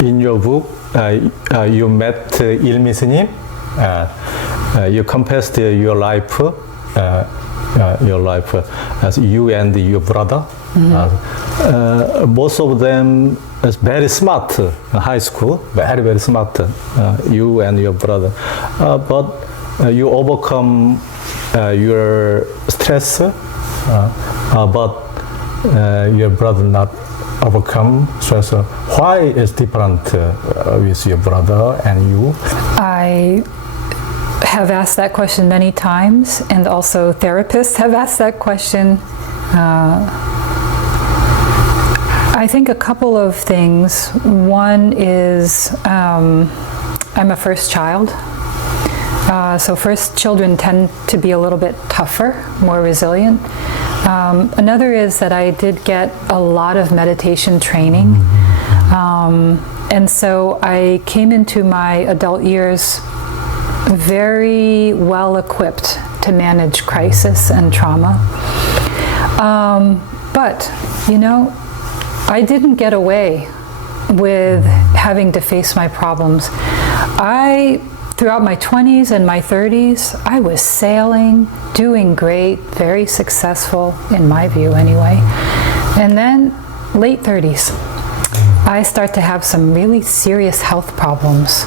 in your book, you met Ilmi스님. You confessed your life as you and your brother. Most of them is very smart in high school, very smart. You and your brother, but you overcome your stress, but your brother not overcome stress. Why is different with your brother and you? I have asked that question many times, and also therapists have asked that question. I think a couple of things. One is I'm a first child. So first children tend to be a little bit tougher, more resilient. Another is that I did get a lot of meditation training. And so I came into my adult years very well equipped to manage crisis and trauma. But, you know, I didn't get away with having to face my problems. Throughout my 20s and my 30s, I was sailing, doing great, very successful, in my view anyway. And then, late 30s, I start to have some really serious health problems.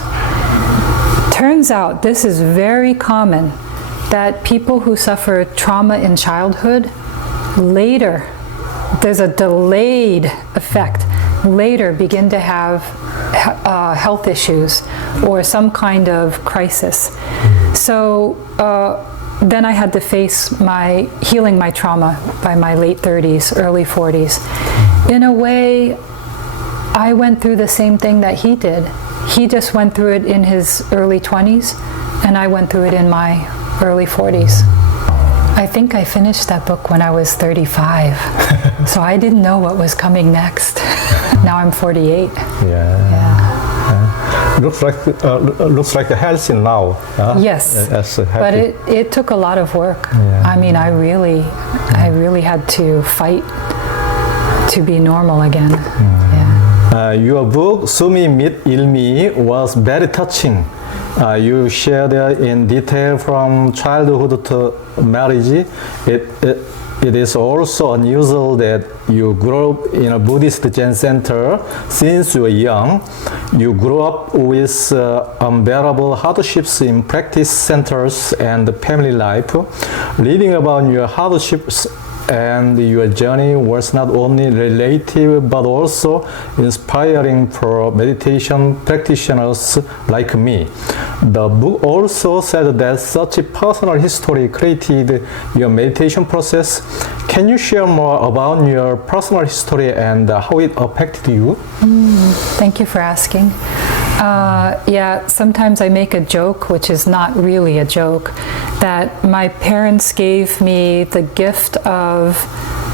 Turns out this is very common, that people who suffer trauma in childhood, later, there's a delayed effect, later begin to have health issues or some kind of crisis. So then I had to face healing my trauma by my late 30s, early 40s. In a way, I went through the same thing that he did. He just went through it in his early 20s, and I went through it in my early 40s. I think I finished that book when I was 35, so I didn't know what was coming next. Now I'm 48. Yeah. Looks like healthy now. Yes, but it took a lot of work. Yeah. I mean, I really had to fight to be normal again. Your book, Sumi Meet Ilmi, was very touching. You shared in detail from childhood to marriage. It is also unusual that you grew up in a Buddhist Zen center since you were young. You grew up with unbearable hardships in practice centers and family life. Reading about your hardships and your journey was not only relative but also inspiring for meditation practitioners like me. The book also said that such a personal history created your meditation process. Can you share more about your personal history and how it affected you? Thank you for asking. Yeah, sometimes I make a joke, which is not really a joke, that my parents gave me the gift of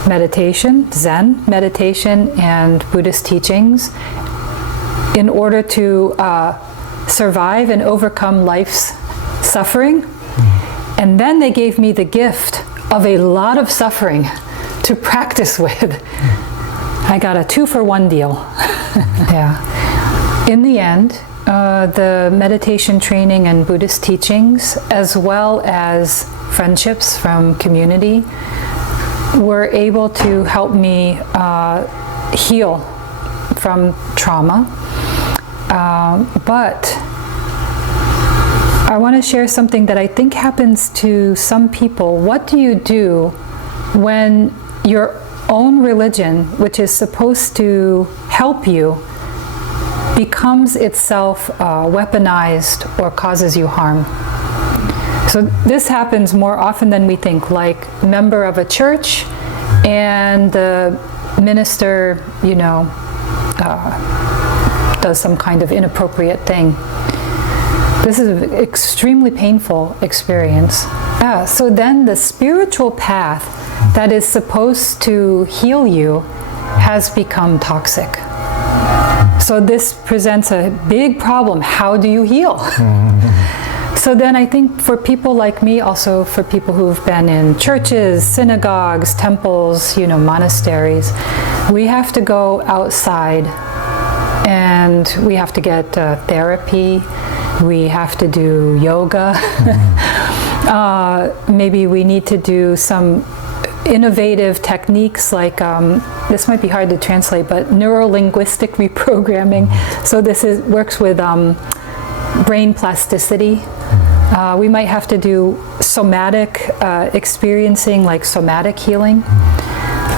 meditation, Zen meditation, and Buddhist teachings in order to survive and overcome life's suffering. And then they gave me the gift of a lot of suffering to practice with. I got a 2-for-1 deal. Yeah. In the end, the meditation training and Buddhist teachings, as well as friendships from community, were able to help me heal from trauma. But I want to share something that I think happens to some people. What do you do when your own religion, which is supposed to help you, becomes itself weaponized or causes you harm? So this happens more often than we think, like a member of a church and the minister, you know, does some kind of inappropriate thing. This is an extremely painful experience. Yeah, so then the spiritual path that is supposed to heal you has become toxic. So this presents a big problem. How do you heal? So then I think for people like me, also for people who've been in churches, synagogues, temples, you know, monasteries, we have to go outside and we have to get therapy, we have to do yoga, maybe we need to do some innovative techniques like, this might be hard to translate, but neuro-linguistic reprogramming. So this works with brain plasticity. We might have to do somatic experiencing, like somatic healing.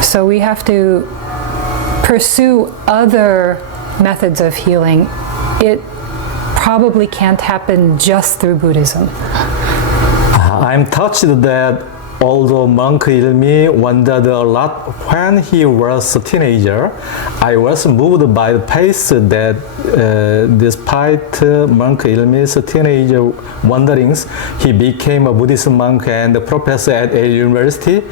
So we have to pursue other methods of healing. It probably can't happen just through Buddhism. I'm touched that although monk Ilmi wondered a lot when he was a teenager, I was moved by the pace that despite monk Ilmi's teenage wanderings, he became a Buddhist monk and a professor at a university,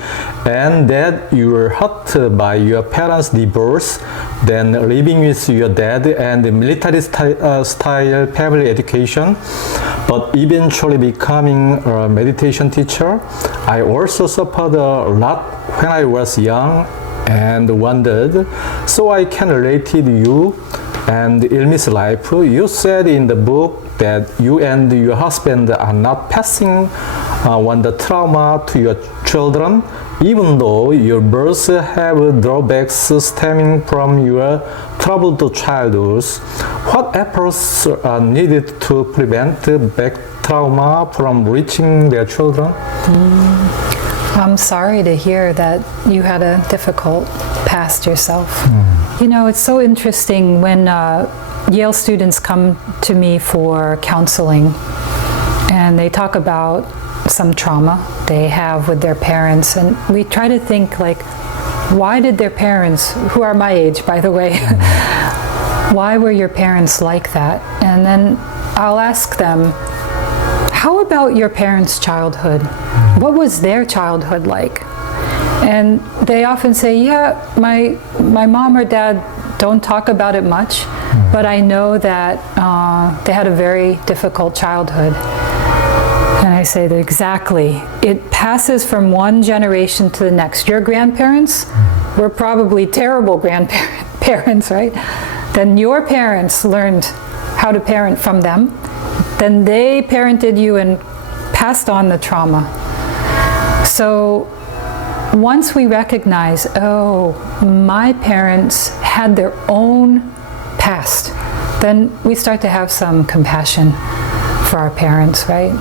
and that you were hurt by your parents' divorce, then living with your dad and military style family education, but eventually becoming a meditation teacher. I also suffered a lot when I was young and wondered, so I can relate to you and Ilmi's life. You said in the book that you and your husband are not passing on the trauma to your children, even though your births have drawbacks stemming from your troubled childhood. What efforts are needed to prevent back trauma from reaching their children? I'm sorry to hear that you had a difficult past yourself. You know, it's so interesting when Yale students come to me for counseling and they talk about some trauma they have with their parents, and we try to think like, why did their parents, who are my age by the way, why were your parents like that? And then I'll ask them, how about your parents' childhood? What was their childhood like? And they often say, yeah, my mom or dad don't talk about it much, but I know that they had a very difficult childhood. And I say that exactly. It passes from one generation to the next. Your grandparents were probably terrible grandparents, right? Then your parents learned how to parent from them. Then they parented you and passed on the trauma. So once we recognize, oh, my parents had their own past, then we start to have some compassion for our parents, right?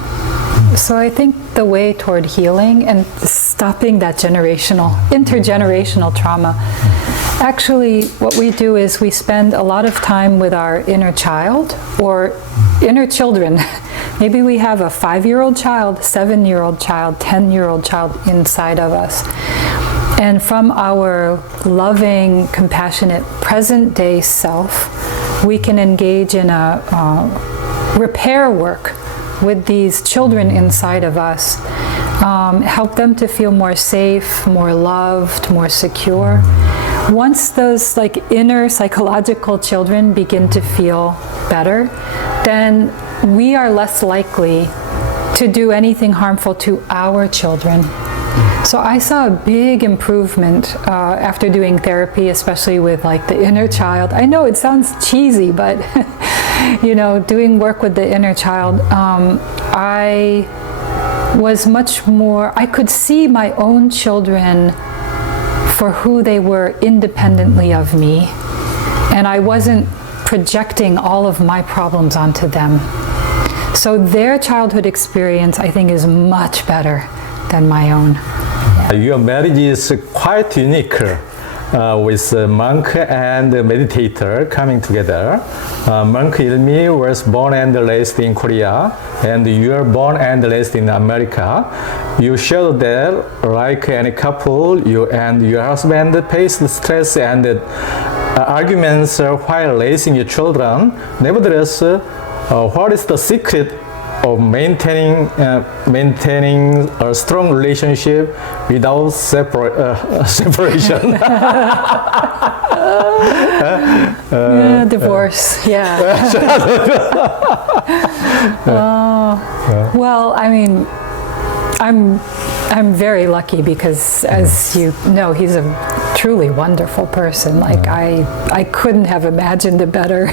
So I think the way toward healing and stopping that intergenerational trauma, actually what we do is we spend a lot of time with our inner child or inner children. Maybe we have a 5-year-old child, 7-year-old child, 10-year-old child inside of us. And from our loving, compassionate, present-day self, we can engage in a repair work with these children inside of us, help them to feel more safe, more loved, more secure. Once those like inner psychological children begin to feel better, then we are less likely to do anything harmful to our children. So I saw a big improvement after doing therapy, especially with like the inner child. I know it sounds cheesy, but you know, doing work with the inner child, I was much more, I could see my own children for who they were independently of me, and I wasn't projecting all of my problems onto them. So their childhood experience, I think, is much better than my own. Your marriage is quite unique with a monk and a meditator coming together. Monk Ilmi was born and raised in Korea, and you are born and raised in America. You shared that, like any couple, you and your husband faced stress and arguments while raising your children. Nevertheless, what is the secret of maintaining a strong relationship without separation? Divorce, yeah. Well, I mean, I'm very lucky because, as you know, he's a truly wonderful person. Like I couldn't have imagined a better.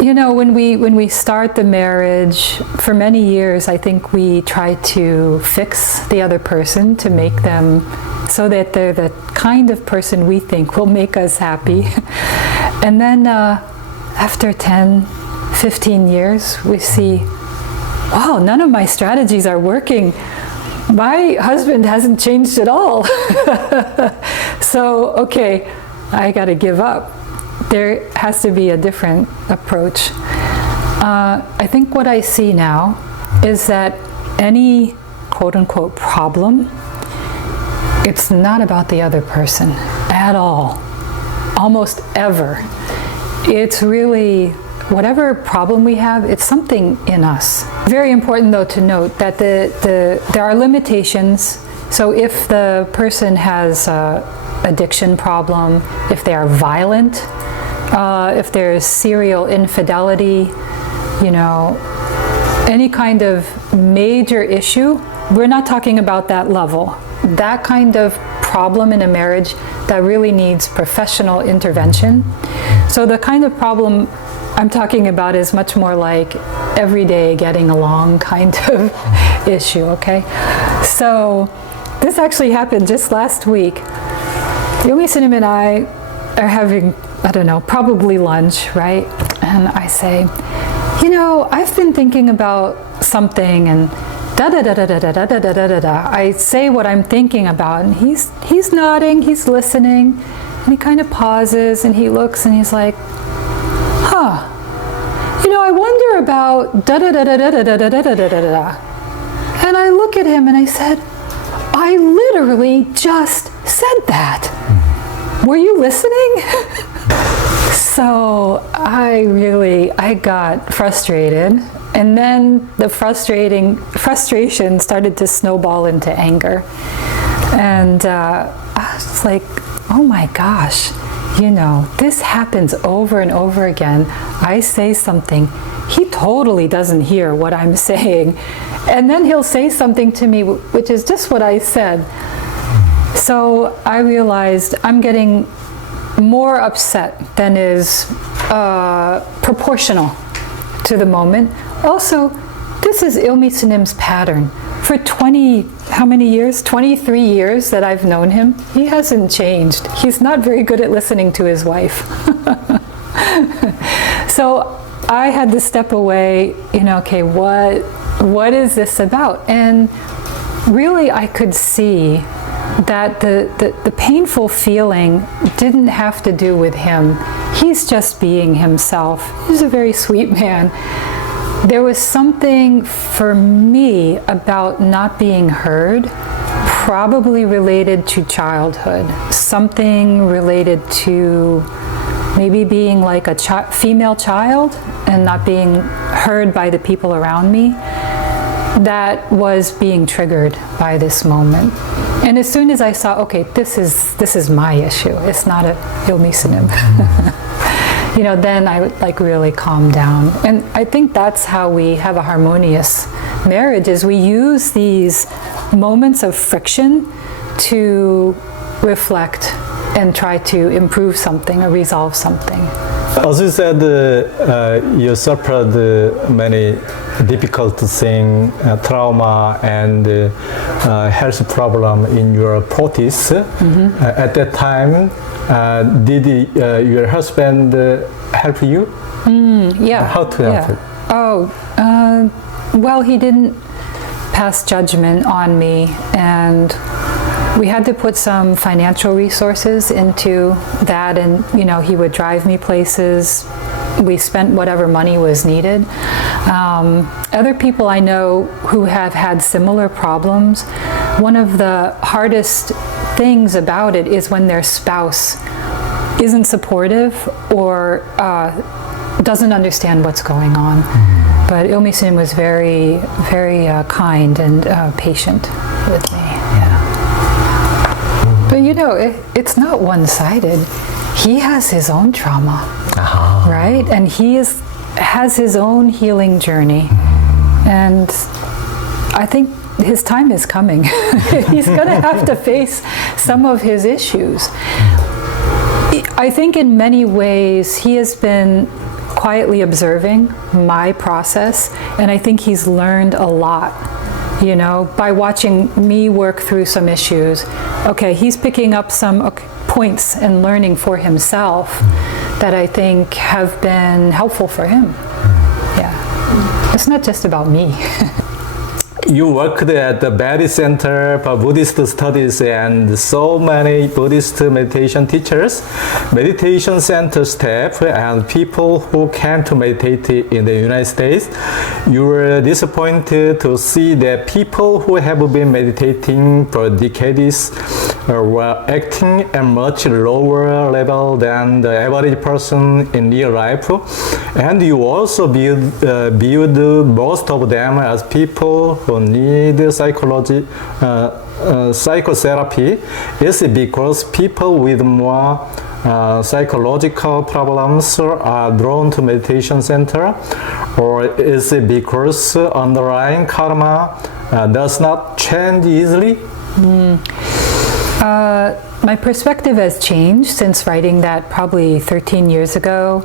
You know, when we start the marriage, for many years, I think we try to fix the other person to make them so that they're the kind of person we think will make us happy. And then after 10, 15 years, we see, wow, none of my strategies are working. My husband hasn't changed at all. So, okay, I got to give up. There has to be a different approach. I think what I see now is that any quote-unquote problem, it's not about the other person at all, almost ever. It's really, whatever problem we have, it's something in us. Very important though to note that there are limitations. So if the person has an addiction problem, if they are violent, if there's serial infidelity, you know, any kind of major issue, we're not talking about that level. That kind of problem in a marriage that really needs professional intervention. So the kind of problem I'm talking about is much more like everyday getting along kind of issue, okay? So this actually happened just last week. 일미스님 and I are having, I don't know, probably lunch, right? And I say, you know, I've been thinking about something and da-da-da-da-da-da-da-da-da-da-da. I say what I'm thinking about, and he's nodding, he's listening, and he kind of pauses, and he looks, and he's like, huh, you know, I wonder about da-da-da-da-da-da-da-da-da-da-da. And I look at him, and I said, I literally just said that. Were you listening? So I got frustrated, and then the frustration started to snowball into anger. And I was like, oh my gosh, you know, this happens over and over again. I say something, he totally doesn't hear what I'm saying. And then he'll say something to me, which is just what I said. So I realized I'm getting more upset than is proportional to the moment. Also, this is ilmisinim's pattern. For how many years? 23 years that I've known him, he hasn't changed. He's not very good at listening to his wife. So I had to step away, you know, okay, what is this about? And really I could see that the painful feeling didn't have to do with him. He's just being himself. He's a very sweet man. There was something for me about not being heard, probably related to childhood, something related to maybe being like a female child and not being heard by the people around me, that was being triggered by this moment. And as soon as I saw, okay, this is my issue, it's not a ilmisinnim, you know, then I would like really calm down. And I think that's how we have a harmonious marriage, is we use these moments of friction to reflect and try to improve something or resolve something. As you said, you suffered many difficult things, trauma and health problem in your 40s. At that time, did your husband help you? Yeah. How to help you? Oh, well, he didn't pass judgment on me, and we had to put some financial resources into that, and you know, he would drive me places. We spent whatever money was needed. Other people I know who have had similar problems, one of the hardest things about it is when their spouse isn't supportive or doesn't understand what's going on. But ilmisin was very, very kind and patient with me. But you know, it's not one-sided. He has his own trauma, right? And he has his own healing journey. And I think his time is coming. He's going to have to face some of his issues. I think in many ways he has been quietly observing my process, and I think he's learned a lot, you know, by watching me work through some issues. Okay, he's picking up some points and learning for himself that I think have been helpful for him. Yeah, it's not just about me. You worked at the Bari Center for Buddhist Studies and so many Buddhist meditation teachers, meditation center staff, and people who came to meditate in the United States. You were disappointed to see that people who have been meditating for decades were acting at much lower level than the average person in real life, and you also viewed most of them as people who need psychotherapy. Is it because people with more psychological problems are drawn to meditation center, or is it because underlying karma does not change easily? My perspective has changed since writing that probably 13 years ago.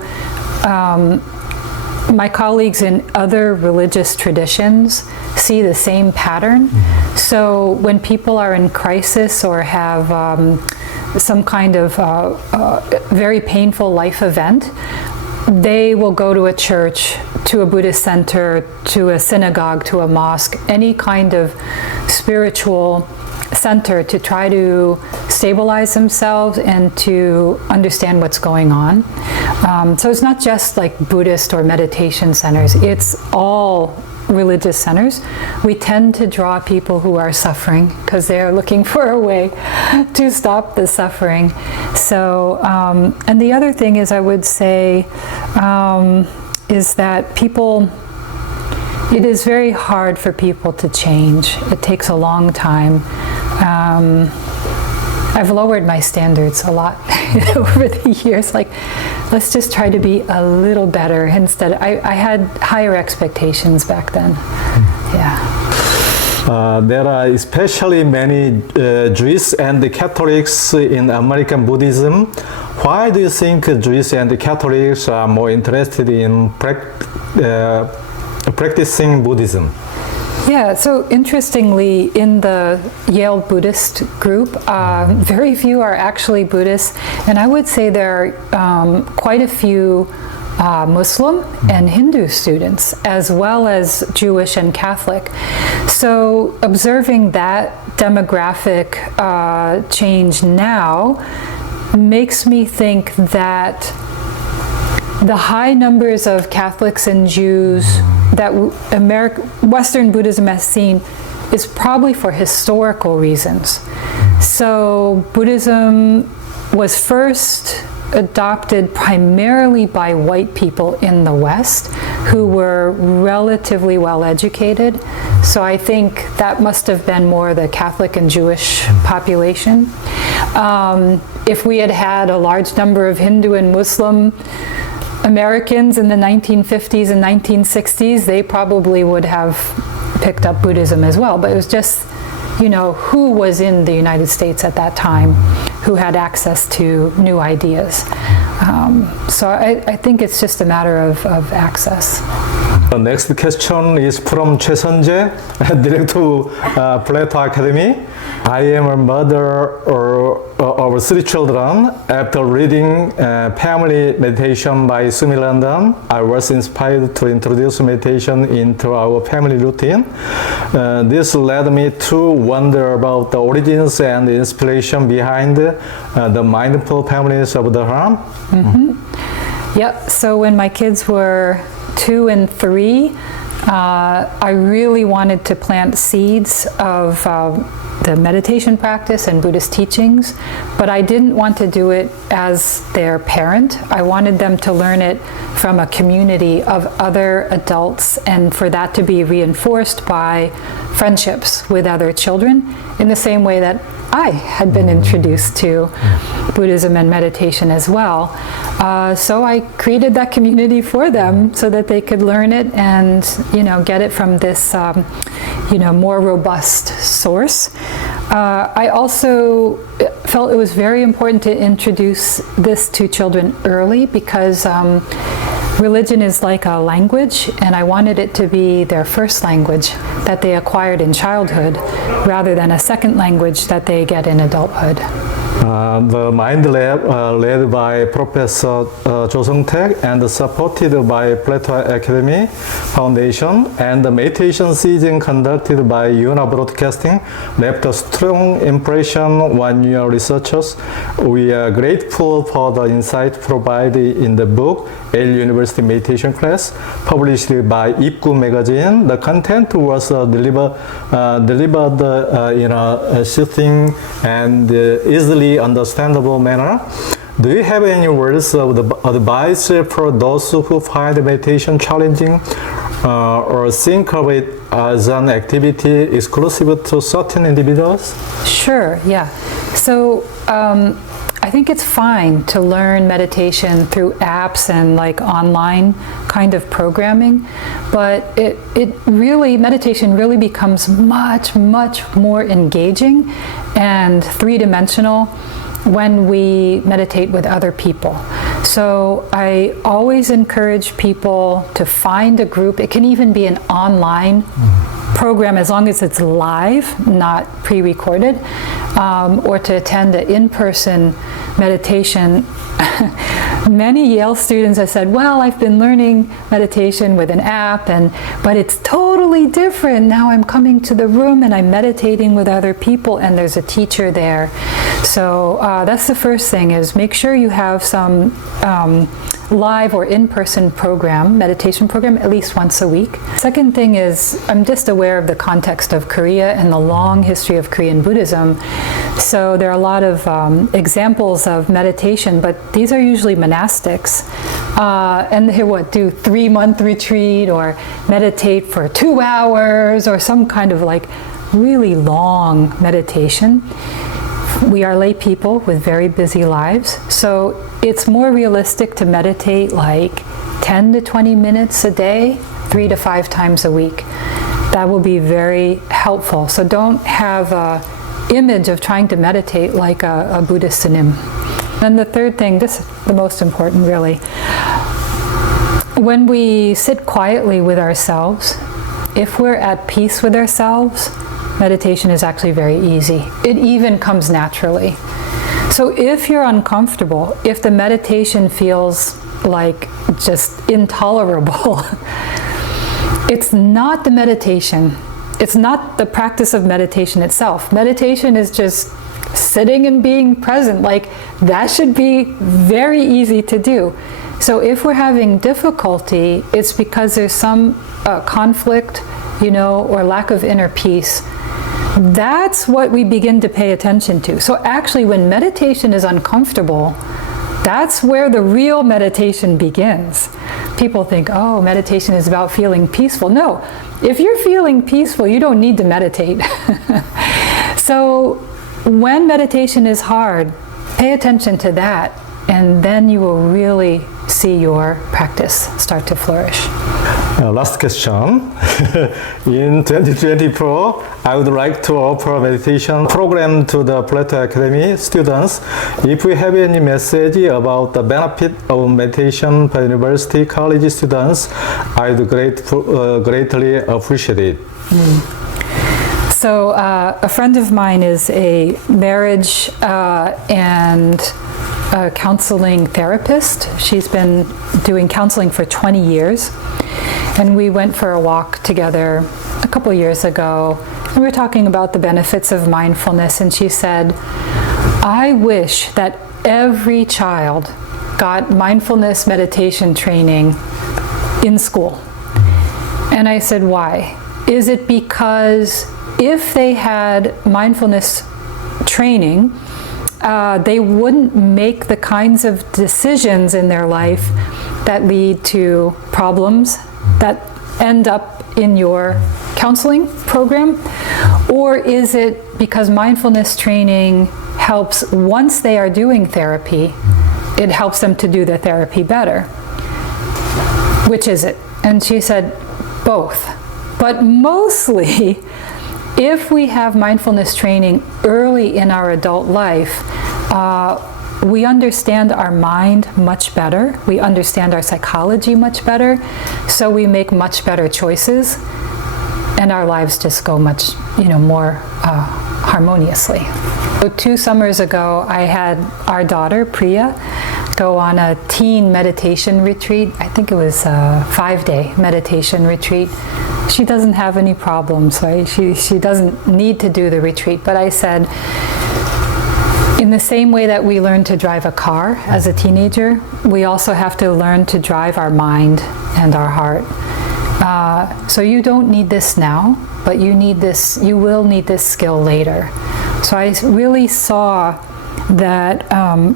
My colleagues in other religious traditions see the same pattern. So when people are in crisis or have some kind of very painful life event, they will go to a church, to a Buddhist center, to a synagogue, to a mosque, any kind of spiritual center to try to stabilize themselves and to understand what's going on. So it's not just like Buddhist or meditation centers, it's all religious centers. We tend to draw people who are suffering because they are looking for a way to stop the suffering. So, and the other thing is I would say is that people, it is very hard for people to change. It takes a long time. I've lowered my standards a lot over the years. Like, let's just try to be a little better instead. I had higher expectations back then. Yeah. There are especially many Jews and Catholics in American Buddhism. Why do you think Jews and Catholics are more interested in practicing Buddhism? Yeah, so interestingly, in the Yale Buddhist group, very few are actually Buddhists, and I would say there are quite a few Muslim and Hindu students, as well as Jewish and Catholic. So observing that demographic change now makes me think that the high numbers of Catholics and Jews that Western Buddhism has seen is probably for historical reasons. So Buddhism was first adopted primarily by white people in the West who were relatively well educated. So I think that must have been more the Catholic and Jewish population. If we had had a large number of Hindu and Muslim Americans in the 1950s and 1960s, they probably would have picked up Buddhism as well. But it was just, you know, who was in the United States at that time who had access to new ideas. So I think it's just a matter of access. The next question is from 최선재, director to Platoacademy. I am a mother of 3 children. After reading Family Meditation by Sumi London, I was inspired to introduce meditation into our family routine. This led me to wonder about the origins and the inspiration behind the mindful families of the home. Yep, so when my kids were 2 and 3, I really wanted to plant seeds of the meditation practice and Buddhist teachings, but I didn't want to do it as their parent. I wanted them to learn it from a community of other adults and for that to be reinforced by friendships with other children in the same way that I had been introduced to Buddhism and meditation as well. So I created that community for them so that they could learn it and, get it from this, more robust source. I also felt it was very important to introduce this to children early because religion is like a language, and I wanted it to be their first language that they acquired in childhood rather than a second language that they get in adulthood. The Mind Lab, led by Professor Jo Sung-taek and supported by Platona카데미 Foundation, and the meditation season conducted by Yuna Broadcasting left a strong impression on your researchers. We are grateful for the insight provided in the book Yale University Meditation Class, published by 입구 magazine. The content was delivered in a soothing and easily understandable manner. Do you have any words of advice for those who find meditation challenging or think of it as an activity exclusive to certain individuals? Sure, yeah. So I think it's fine to learn meditation through apps and like online kind of programming, but meditation really becomes much, much more engaging and three-dimensional when we meditate with other people. So I always encourage people to find a group. It can even be an online program as long as it's live, not pre-recorded, or to attend an in-person meditation. Many Yale students have said, well, I've been learning meditation with an app, but it's totally different. Now I'm coming to the room and I'm meditating with other people and there's a teacher there. So that's the first thing, is make sure you have some live or in-person meditation program, at least once a week. Second thing is, I'm just aware of the context of Korea and the long history of Korean Buddhism. So there are a lot of examples of meditation, but these are usually monastics. And they do 3-month retreat or meditate for 2 hours or some kind of like really long meditation. We are lay people with very busy lives, so it's more realistic to meditate like 10 to 20 minutes a day, 3 to 5 times a week. That will be very helpful. So don't have an image of trying to meditate like a Buddhist sanim. And the third thing, this is the most important really, when we sit quietly with ourselves, if we're at peace with ourselves, meditation is actually very easy. It even comes naturally. So if you're uncomfortable, if the meditation feels like just intolerable, it's not the meditation. It's not the practice of meditation itself. Meditation is just sitting and being present. Like, that should be very easy to do. So if we're having difficulty, it's because there's some conflict, or lack of inner peace. That's what we begin to pay attention to. So actually, when meditation is uncomfortable, that's where the real meditation begins. People think, oh, meditation is about feeling peaceful. No, if you're feeling peaceful, you don't need to meditate. So when meditation is hard, pay attention to that, and then you will really see your practice start to flourish. Last question. In 2024, I would like to offer a meditation program to the Platona카데미 students. If you have any message about the benefit of meditation for university college students, I'd greatly appreciate it. So a friend of mine is a marriage and counseling therapist. She's been doing counseling for 20 years. And we went for a walk together a couple years ago. And we were talking about the benefits of mindfulness. And she said, I wish that every child got mindfulness meditation training in school. And I said, why? Is it because if they had mindfulness training, they wouldn't make the kinds of decisions in their life that lead to problems that end up in your counseling program? Or is it because mindfulness training helps once they are doing therapy, it helps them to do the therapy better? Which is it? And she said, both. But mostly, if we have mindfulness training early in our adult life, we understand our mind much better. We understand our psychology much better. So we make much better choices, and our lives just go much, more harmoniously. So 2 summers ago, I had our daughter, Priya, go on a teen meditation retreat. I think it was a 5-day meditation retreat. She doesn't have any problems, right? She doesn't need to do the retreat. But I said, in the same way that we learn to drive a car as a teenager, we also have to learn to drive our mind and our heart. So you don't need this now, but you will need this skill later. So I really saw that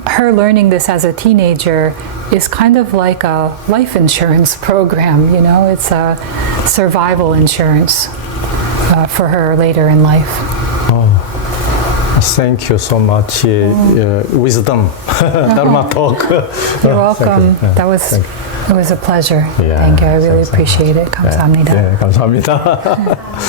her learning this as a teenager is kind of like a life insurance program, it's a survival insurance for her later in life. Thank you so much. Wisdom, Dharma talk. You're welcome. It was a pleasure. Yeah, Thank you. I really appreciate it. 감사합니다. 네, 감사합니다.